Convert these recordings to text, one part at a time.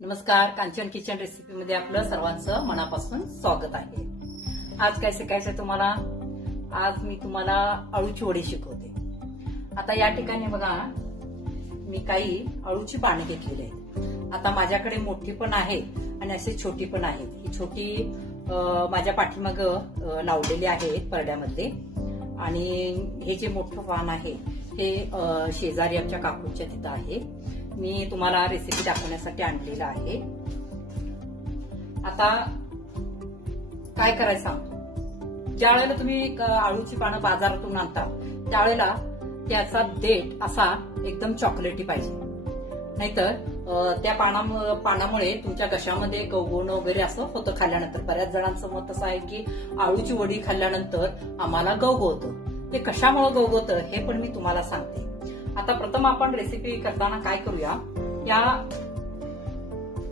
नमस्कार, Kanchan kitchen recipe मध्ये आपलं सर्वांचं मनापासून स्वागत आहे। आज काय शिकायचंय तुम्हाला? आज मी तुम्हाला अळूची वडी शिकवते। आता या ठिकाणी बघा, मी काही अळूची पाने घेतलेली आहेत। आता माझ्याकडे मोठी पण आहे आणि अशी छोटी पण आहे। ही छोटी माझ्या पाठीमाग लावलेली आहेत परड्यामध्ये, आणि हे जे मोठं पान आहे ते शेजारी आमच्या काकूच्या तिथं आहे। मी तुम्हाला रेसिपी दाखवण्यासाठी आणलेलं आहे। आता काय करायचं सांगतो। ज्या वेळेला तुम्ही आळूची पानं बाजारातून आणता त्यावेळेला त्याचा देठ असा एकदम चॉकलेटी पाहिजे, नाहीतर त्या पानामुळे तुमच्या घशामध्ये गवगवणं वगैरे असं होतं खाल्ल्यानंतर। बऱ्याच जणांचं मत असं आहे की आळूची वडी खाल्ल्यानंतर आम्हाला गवगवतं। ते कशामुळे गवगवतं हे पण मी तुम्हाला सांगते। आता प्रथम आपण रेसिपी करताना काय करूया, या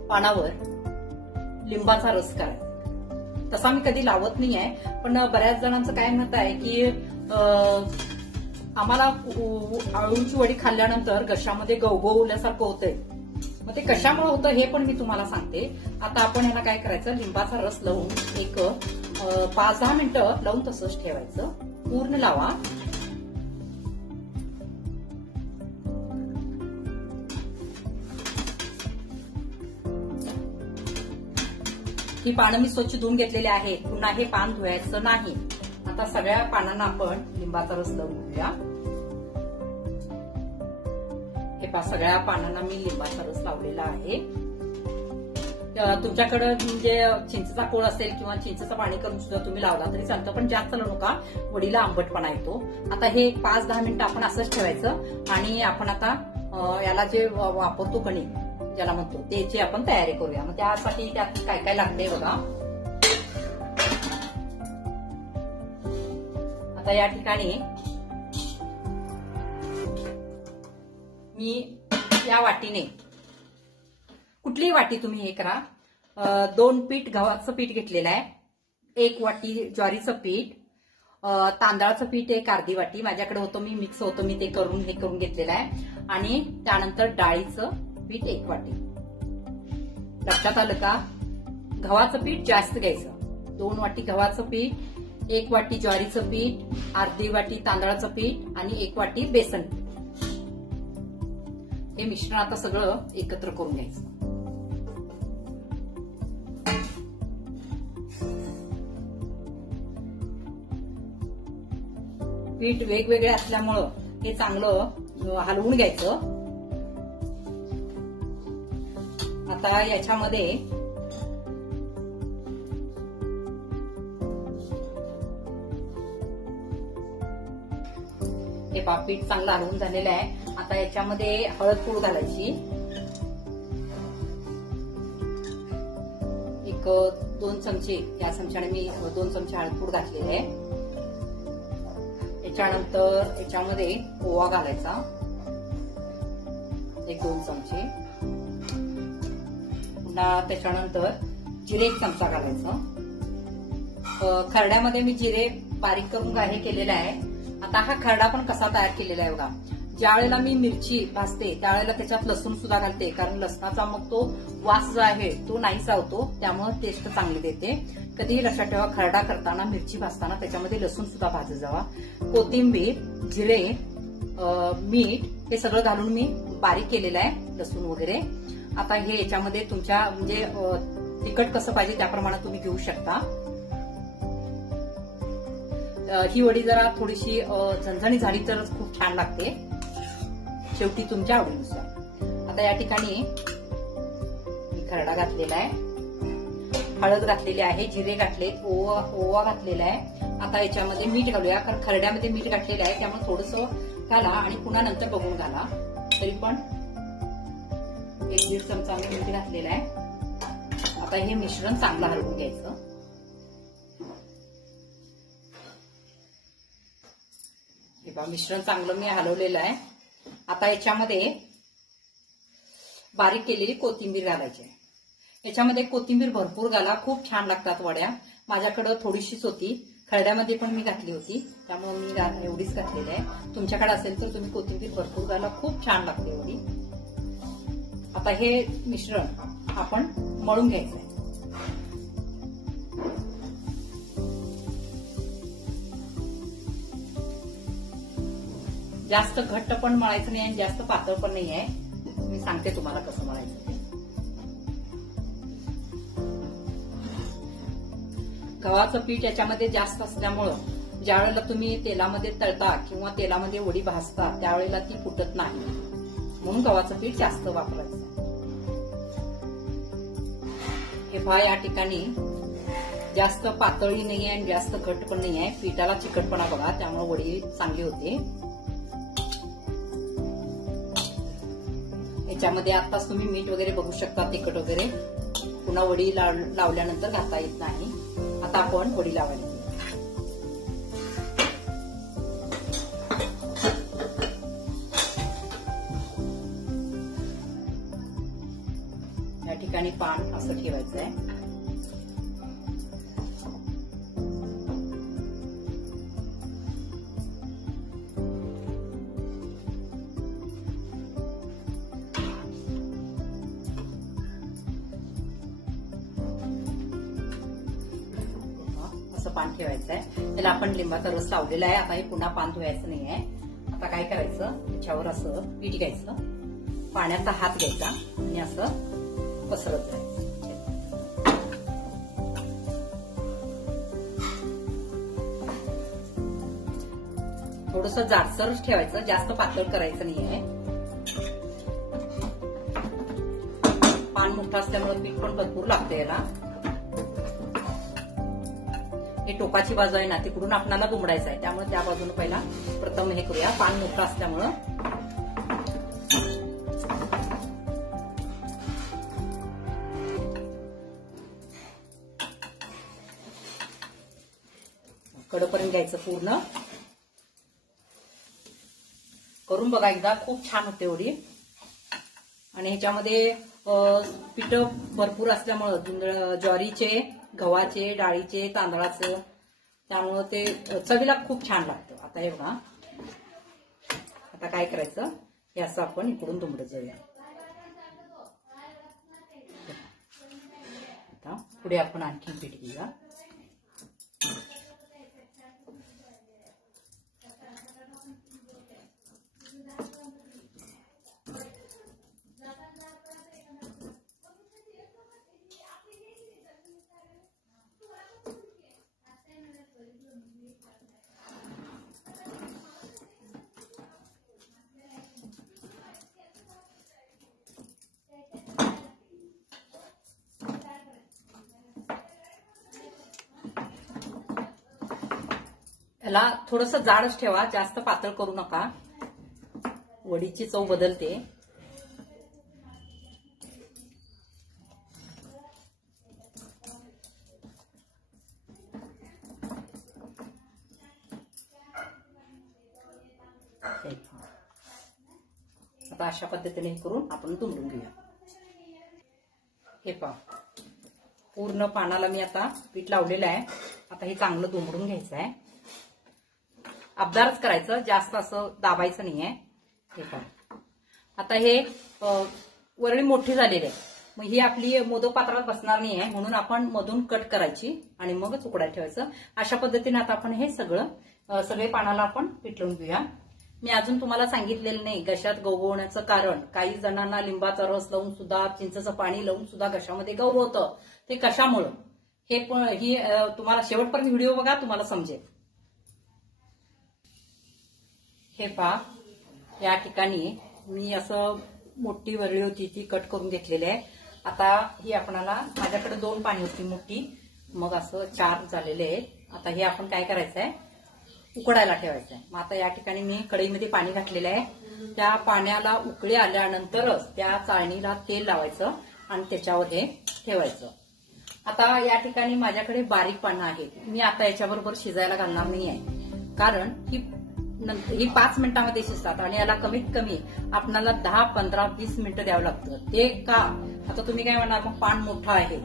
पानावर लिंबाचा रस करायचा। तसा मी कधी लावत नाहीये, पण बऱ्याच जणांचं काय मत आहे की आम्हाला आळूची वडी खाल्ल्यानंतर घशामध्ये गवगवल्यासारखं होतंय। मग ते कशामुळे होतं हे पण मी तुम्हाला सांगते। आता आपण ह्याला काय करायचं, लिंबाचा रस लावून एक 5-10 मिनिटं लावून तसंच ठेवायचं। पूर्ण लावा। ही पानं मी स्वच्छ धुवून घेतलेली आहेत, पुन्हा हे पान धुवायचं नाही। आता सगळ्या पानांना आपण लिंबाचा रस लावून घेऊया। हे पहा, सगळ्या पानांना मी लिंबाचा रस लावलेला आहे। तुमच्याकडे म्हणजे चिंचेचा कोळ असेल किंवा चिंचेचं पाणी करून सुद्धा तुम्ही लावला तरी चालतं, पण जास्त लावू नका, वडीला आंबटपणा येतो। आता हे 5-10 मिनिटं आपण असंच ठेवायचं, आणि आपण आता याला जे वापरतो कणिक ज्याला म्हणतो त्याची आपण तयारी करूया। मग त्यासाठी त्यात काय काय लागते बघा। आता या ठिकाणी मी या वाटीने, कुठलीही वाटी तुम्ही हे करा, 2 पीठ गव्हाचं पीठ घेतलेलं आहे, 1 वाटी ज्वारीचं पीठ, तांदळाचं पीठ 1 अर्धी वाटी माझ्याकडे होतं, मी मिक्स होतं, मी ते करून घेतलेलं आहे, आणि त्यानंतर डाळीचं पीठ 1 वाटी। लक्षात आलं का? गव्हाचं पीठ जास्त घ्यायचं, 2 वाटी गव्हाचं पीठ, 1 वाटी ज्वारीचं पीठ, अर्धी वाटी तांदळाचं पीठ आणि 1 वाटी बेसन पीठ। हे मिश्रण आता सगळं एकत्र करून घ्यायचं। पीठ वेगवेगळे असल्यामुळं हे चांगलं हलवून घ्यायचं। आता याच्यामध्ये हे पीठ चांगलं हलवून झालेलं आहे। आता याच्यामध्ये हळद पूड घालायची, 2 चमचे, या चमच्याने मी 2 चमचे हळद पूड घातलेली आहे। याच्यानंतर याच्यामध्ये ओवा घालायचा, 1-2 चमचे, पुन्हा त्याच्यानंतर जिरे 1 चमचा घालायचं। खरड्यामध्ये मी जिरे बारीक करून हे केलेलं आहे। आता हा खरडा पण कसा तयार केलेला आहे बघा। ज्या वेळेला मी मिरची भाजते त्यावेळेला त्याच्यात लसूण सुद्धा घालते, कारण लसणाचा मग तो वास जो आहे तो नाही चावतो, त्यामुळे टेस्ट चांगली देते। कधीही लक्षात ठेवा, खरडा करताना मिरची भाजताना त्याच्यामध्ये लसूण सुद्धा भाजत जावा। कोथिंबीर, जिरे, मीठ हे सगळं घालून मी बारीक केलेलं आहे, लसूण वगैरे। आता हे याच्यामध्ये तुमच्या म्हणजे तिखट कसं पाहिजे त्याप्रमाणे तुम्ही घेऊ शकता। ही वडी जरा थोडीशी झणझणी झाली तर खूप छान लागते, शेवटी तुमच्या आवडीनुसार। आता या ठिकाणी मी खरडा घातलेला आहे, हळद घातलेली आहे, जिरे घातले, ओवा घातलेला आहे। आता याच्यामध्ये मीठ घालूया, कारण खरड्यामध्ये मीठ घातलेलं आहे, त्यामुळे थोडंसं घाला आणि पुन्हा नंतर बघून घाला। तरी पण 1-1.5 चमचा मी मीठ घातलेलं आहे। आता हे मिश्रण चांगलं हलवून घ्यायचं। मिश्रण चांगलं मी हलवलेलं आहे। आता याच्यामध्ये बारीक केलेली कोथिंबीर घालायची आहे। याच्यामध्ये कोथिंबीर भरपूर घाला, खूप छान लागतात वड्या। माझ्याकडे थोडीशीच होती, खरड्यामध्ये पण मी घातली होती, त्यामुळे मी एवढीच घातलेली आहे। तुमच्याकडे असेल तर तुम्ही कोथिंबीर भरपूर घाला, खूप छान लागते वडी। आता हे मिश्रण आपण मळून घ्यायचं आहे. जास्त घट्ट पण मळायचं नाही आणि जास्त पातळ पण नाही आहे. मी सांगते तुम्हाला कसं मळायचं. गव्हाचं पीठ याच्यामध्ये जास्त असल्यामुळं ज्या वेळेला तुम्ही तेलामध्ये तळता किंवा तेलामध्ये वडी भाजता त्यावेळेला ती फुटत नाही, म्हणून गव्हाचं पीठ जास्त वापरायचं. हे पहा, या ठिकाणी जास्त पातळी नाही आहे आणि जास्त घट्ट पण नाही आहे. पिठाला चिकटपणा बघा, त्यामुळे वडी चांगली होते. याच्यामध्ये आताच तुम्ही मीठ वगैरे बघू शकता, तिखट वगैरे. पुन्हा वडी लावल्यानंतर घालता येत नाही. आता आपण वडी लावायला घेऊया. या ठिकाणी पान असं ठेवायचं आहे. पान ठेवायचं आहे. त्याला आपण लिंबाचा रस लावलेला आहे. आता हे पुन्हा पान धुवायचं नाही आहे. आता काय करायचं, त्याच्यावर असं पीठ घ्यायचं, पाण्याचा हात घ्यायचा आणि असं पसरत जायचं. थोडंसं जाडसरच ठेवायचं, जास्त पातळ करायचं नाही आहे. पान मोठं असल्यामुळे पीठ पण भरपूर लागतं याला. हे टोकाची बाजू आहे ना, तिकडून आपल्याला दुमडायचं आहे, त्यामुळे त्या बाजूने पहिला प्रथम हे करूया. पान मोठं असल्यामुळं कडपर्यंत घ्यायचं पूर्ण. करून बघा एकदा, खूप छान होते वडी. आणि ह्याच्यामध्ये पीठ भरपूर असल्यामुळं ज्वारीचे, गव्हाचे, डाळीचे, तांदळाचं, त्यामुळं ते चवीला खूप छान लागतं. आता हे बघा, आता काय करायचं, हे असं आपण इकडून दुमडत जाऊया. आता पुढे आपण आणखी पीठ घेऊया. याला थोडंसं जाडच ठेवा, जास्त पातळ करू नका, वडीची चव बदलते. आता अशा पद्धतीने हे करून आपण दुमडून घेऊया. हे पहा, पूर्ण पानाला मी आता पीठ लावलेलं आहे. आता हे चांगलं दुमडून घ्यायचं आहे. अबदारच करायचं, जास्त असं दाबायचं नाहीये. हे पहा, आता हे वरळी मोठी झालेली आहे. मग ही आपली मोदक पात्रात बसणार नाही आहे, म्हणून आपण मधून कट करायची आणि मगच उकडायला ठेवायचं. अशा पद्धतीने आता आपण हे सगळे पानाला आपण पीठ लावून घेऊया. मी अजून तुम्हाला सांगितलेलं नाही घशात गवगवण्याचं कारण. काही जणांना लिंबाचा रस लावून सुद्धा, चिंचेचं पाणी लावून सुद्धा घशामध्ये गवगवतं. ते कशामुळं हे तुम्हाला शेवटपर्यंत व्हिडिओ बघा, तुम्हाला समजेल. हे पहा, या ठिकाणी मी असं मोठी वरळी होती ती कट करून घेतलेली आहे. आता ही आपणाला, माझ्याकडे 2 पाणी होती मोठी, मग असं 4 झालेले आहेत. आता हे आपण काय करायचं आहे, उकडायला ठेवायचं आहे. मग आता या ठिकाणी मी कढईमध्ये पाणी घातलेलं आहे. त्या पाण्याला उकळी आल्यानंतरच त्या चाळणीला तेल लावायचं आणि त्याच्यावर हे ठेवायचं. आता या ठिकाणी माझ्याकडे बारीक पानं आहेत. मी आता याच्याबरोबर शिजायला घालणार नाही आहे, कारण ही 5 मिनिटांमध्ये शिजतात आणि याला कमीत कमी आपल्याला 10, 15, 20 मिनिटं द्यावं लागतं. ते का, आता तुम्ही काय म्हणणार, मग पान मोठं आहे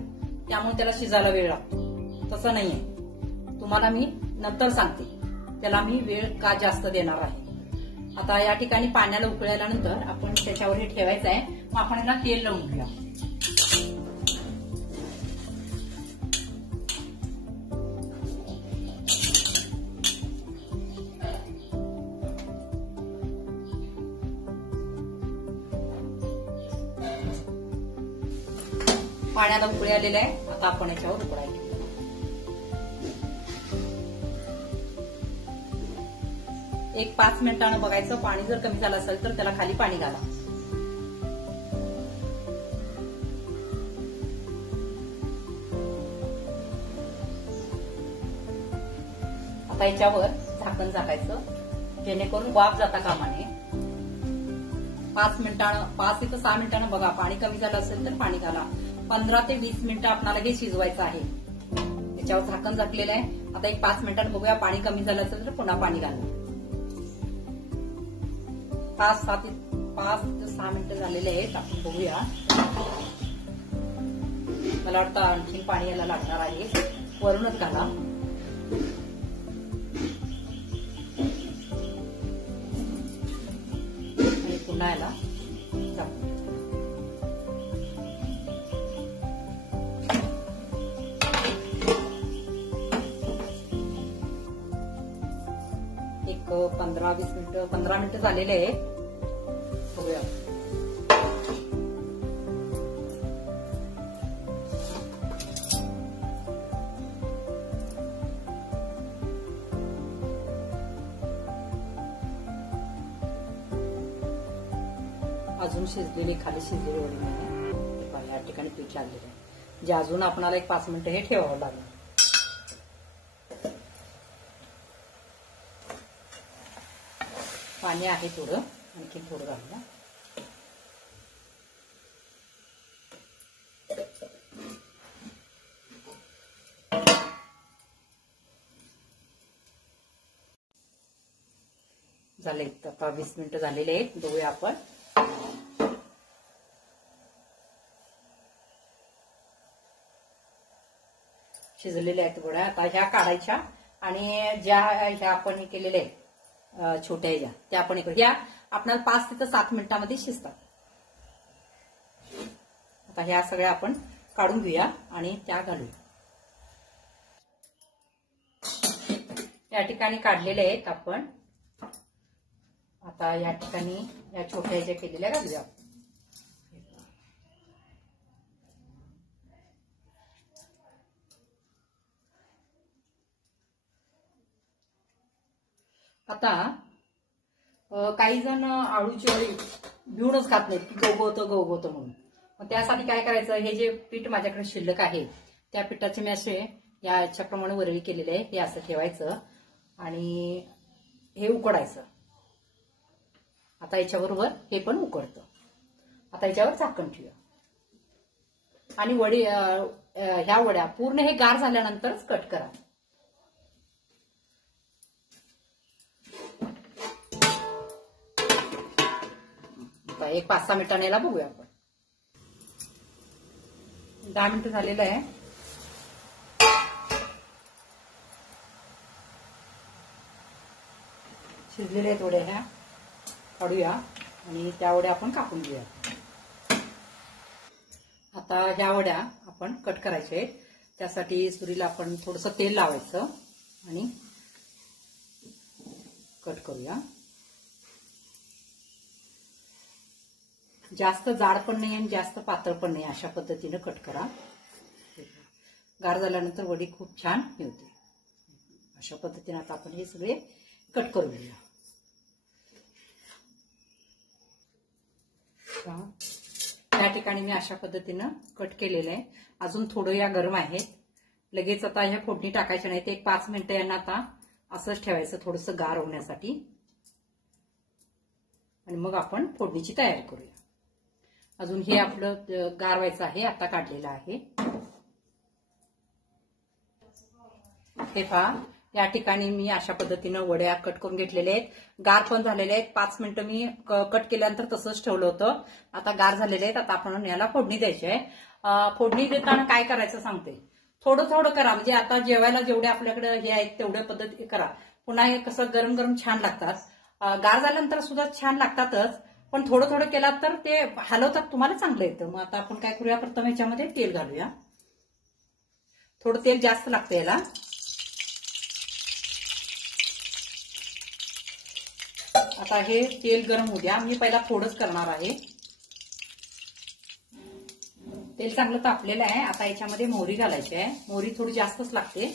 त्यामुळे त्याला शिजायला वेळ लागतो. तसं नाहीये, तुम्हाला मी नंतर सांगते त्याला मी वेळ का जास्त देणार आहे. आता या ठिकाणी पाण्याला उकळल्यानंतर आपण त्याच्यावर हे ठेवायचं आहे. मग आपण याला तेल लावून घेऊया. पाण्याला उकळी आलेलं आहे. आता आपण याच्यावर उकळायचं. एक 5 मिनिटानं बघायचं. पाणी जर कमी झालं असेल तर त्याला खाली पाणी घाला. आता याच्यावर झाकण झाकायचं जेणेकरून वाफ जाता कामा नये. 5 मिनिटानं 5 ते 6 मिनिटानं बघा. पाणी कमी झालं असेल तर पाणी घाला. 15 ते 20 मिनिटं आपल्याला हे शिजवायचं आहे. याच्यावर झाकण झाकलेलं आहे. आता एक 5 मिनिटांनी बघूया. पाणी कमी झालं असेल तर पुन्हा पाणी घाला. 5 ते 6 मिनिटं झालेले आहेत. आपण बघूया. मला वाटतं आणखी पाणी याला लागणार आहे. वरूनच घाला. आणि पुन्हा याला एक 15 मिनिटं झालेले आहेत. बघूया. अजून शिजलेली खाली शिजलेली वडी नाही. या ठिकाणी पीठ लागलेलं आहे. जे अजून आपल्याला एक 5 मिनिटं हे ठेवावं लागेल. पाणी आहे थोडं. आणखी थोडं घालूया. झाले. आता 20 मिनिटं झालेले आहेत. बघूया आपण. शिजलेल्या आहेत वड्या. आता ह्या काढायच्या आणि ज्या ह्या आपण केलेल्या आहेत छोट्या ह्या त्या आपण ह्या आपल्याला 5 ते 7 मिनिटांमध्ये शिजतात. आता ह्या सगळ्या आपण काढून घेऊया आणि त्या घालूया. या ठिकाणी काढलेले आहेत आपण. आता या ठिकाणी या छोट्या ह्याच्या केलेल्या घालूया. आता काही जण आळूची वडी भिवूनच खात नाहीत की गवगवतं म्हणून. मग त्यासाठी काय करायचं. हे जे पीठ माझ्याकडे शिल्लक आहे त्या पिठाचे मी असे याच्याप्रमाणे वरळी केलेले आहे. हे असं ठेवायचं आणि हे उकडायचं. आता याच्याबरोबर हे पण उकडतं. आता याच्यावर झाकण ठेवूया आणि वडी ह्या वड्या पूर्ण हे गार झाल्यानंतरच कट करा. एक 5-6 मिनिटांनी याला बघूया आपण. 10 मिनिटं झालेलं आहे. शिजलेल्या आहेत वड्या. ह्या काढूया आणि त्या वड्या आपण कापून घेऊया. आता ह्या वड्या आपण कट करायच्या आहेत. त्यासाठी सुरीला आपण थोडंसं तेल लावायचं आणि कट करूया. जास्त जाड पण नाही आणि जास्त पातळ पण नाही. अशा पद्धतीने कट करा. गार झाल्यानंतर वडी खूप छान होते. अशा पद्धतीने आता आपण हे सगळे कट करून घेऊया. या ठिकाणी मी अशा पद्धतीनं कट केलेलं आहे. अजून थोडं या गरम आहेत. लगेच आता ह्या फोडणी टाकायच्या नाही. ते एक 5 मिनिटं यांना आता असंच ठेवायचं थोडंसं गार होण्यासाठी आणि मग आपण फोडणीची तयारी करूया. अजून हे आपलं गार व्हायचं आहे. आता काढलेलं आहे. हे पहा. या ठिकाणी मी अशा पद्धतीनं वड्या कट करून घेतलेल्या आहेत. गार पण झालेले आहेत. 5 मिनिटं मी कट केल्यानंतर तसंच ठेवलं होतं. आता गार झालेले आहेत. आता आपण याला फोडणी द्यायची आहे. फोडणी देताना काय करायचं सांगते. थोडं थोडं करा. म्हणजे आता जेवायला जेवढे आपल्याकडे हे आहेत तेवढ्या पद्धती करा. पुन्हा हे कसं गरम गरम छान लागतात. गार झाल्यानंतर सुद्धा छान लागतातच, पण थोडं थोडं केला तर ते हलवतात तुम्हाला चांगलं येतं. मग आता आपण काय करूया, प्रथम ह्याच्यामध्ये तेल घालूया. थोडं तेल जास्त लागतं याला. आता हे तेल गरम होऊ द्या. मी पहिला थोडंच करणार आहे. तेल चांगलं तापलेलं आहे. आता याच्यामध्ये मोहरी घालायची आहे. मोहरी थोडी जास्तच लागते.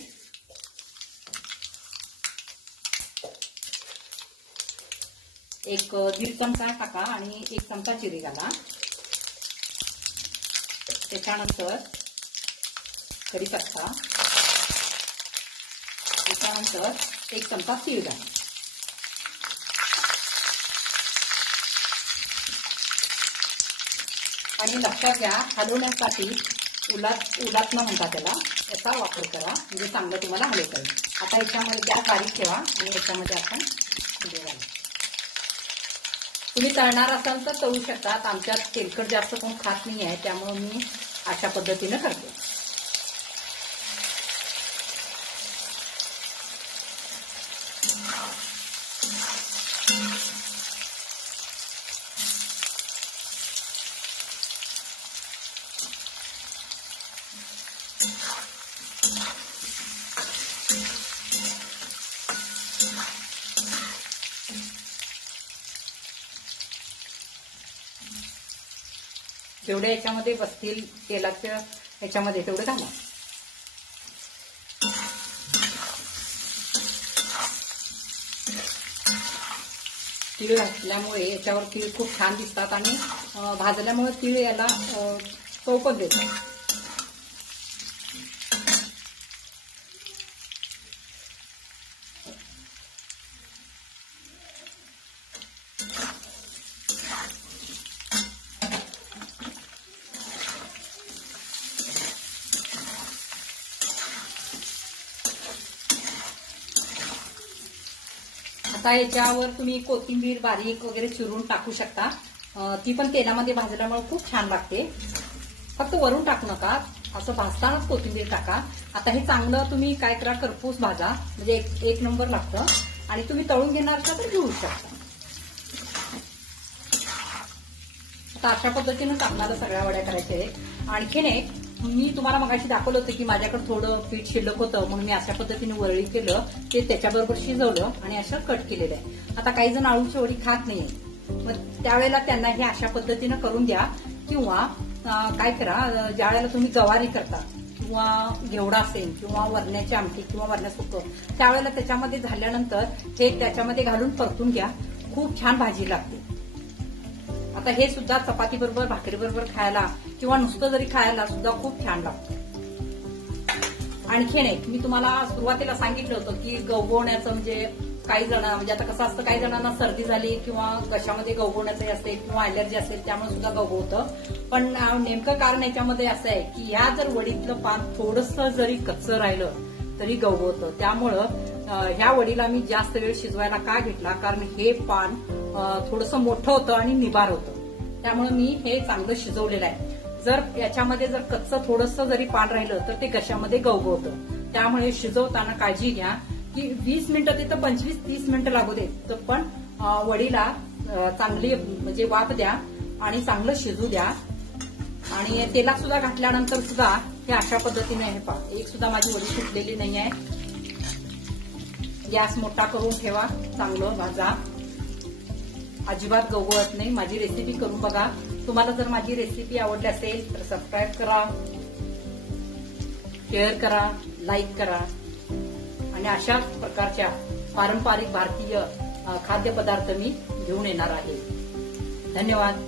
एक 1.5 चमचा टाका आणि 1 चमचा जिरे घाला. त्याच्यानंतर कढीपत्ता, त्याच्यानंतर 1 चमचा तीळ घाला. आणि लक्षात घ्या, हलवण्यासाठी उलात न म्हणता त्याला, याचा वापर करा म्हणजे चांगलं तुम्हाला हलवता येईल. आता याच्यामध्ये गॅस बारीक ठेवा आणि याच्यामध्ये आपण जिरे घालू. तुम्ही तळणार असाल तर तळू शकतात. आमच्यात तेलकट जास्त कोण खात नाही आहे, त्यामुळे मी अशा पद्धतीने करते. जेवढे याच्यामध्ये बसतील तेलाच्या याच्यामध्ये तेवढे घाला. तीळ घातल्यामुळे याच्यावर तीळ खूप छान दिसतात आणि भाजल्यामुळे तीळ याला चव पण देतात. आता याच्यावर तुम्ही कोथिंबीर बारीक वगैरे चिरून टाकू शकता. ती पण तेलामध्ये भाजल्यामुळे खूप छान लागते. फक्त वरून टाकू नका, असं भाजतानाच कोथिंबीर टाका. आता हे चांगलं तुम्ही काय करा, करपूस भाजा, म्हणजे एक नंबर लागतं. आणि तुम्ही तळून घेणार असाल तर घेऊ शकता. आता अशा पद्धतीनं आपल्याला सगळ्या वड्या करायच्या आहेत. आणखीन एक मी तुम्हाला मगाशी दाखवलं होतं की माझ्याकडे थोडं पीठ शिल्लक होतं, म्हणून मी अशा पद्धतीने वरळी केलं, ते त्याच्याबरोबर शिजवलं आणि असं कट केलेलं आहे. आता काही जण आळूची वडी खात नाही, मग त्यावेळेला त्यांना हे अशा पद्धतीनं करून द्या. किंवा काय करा, ज्या वेळेला तुम्ही गवारी करता किंवा घेवडा असेल किंवा वरण्याची आमटी किंवा वरण्या सुकं, त्यावेळेला त्याच्यामध्ये झाल्यानंतर हे त्याच्यामध्ये घालून परतून घ्या. खूप छान भाजी लागते. आता हे सुद्धा चपाती बरोबर, भाकरी बरोबर खायला किंवा नुसतं जरी खायला सुद्धा खूप छान लागतं. आणखीन एक मी तुम्हाला सुरुवातीला सांगितलं होतं की गवगवण्याचं म्हणजे काही जण, म्हणजे आता कसं असतं, काही जणांना सर्दी झाली किंवा घशामध्ये गवगवण्याचं असेल किंवा अलर्जी असेल त्यामुळे सुद्धा गवगवतं. पण नेमकं कारण याच्यामध्ये असं आहे की ह्या जर वडीतलं पान थोडंसं जरी कच्चं राहिलं तरी गवगवतं. त्यामुळं ह्या वडीला मी जास्त वेळ शिजवायला का घेतला, कारण हे पान थोडंसं मोठं होतं आणि निबार होतं. त्यामुळे मी हे चांगलं शिजवलेलं आहे. जर याच्यामध्ये जर कच्चं थोडंसं जरी पान राहिलं तर ते घशामध्ये गवगवतं. त्यामुळे शिजवताना काळजी घ्या की 20 मिनिटं तिथं 25-30 मिनिटं लागू देत, पण वडीला चांगली म्हणजे वाफ द्या आणि चांगलं शिजू द्या. आणि तेलात सुद्धा घातल्यानंतर सुद्धा हे अशा पद्धतीने हे पहा, एक सुद्धा माझी वडी सुटलेली नाही आहे. गॅस मोठा करून ठेवा, चांगलं भाजा, अजिबात गवगवत नाही. माझी रेसिपी करून बघा. तुम्हाला जर माझी रेसिपी आवडली असेल तर सबस्क्राईब करा, शेअर करा, लाईक करा. आणि अशाच प्रकारच्या पारंपरिक भारतीय खाद्यपदार्थ मी घेऊन येणार आहे. धन्यवाद.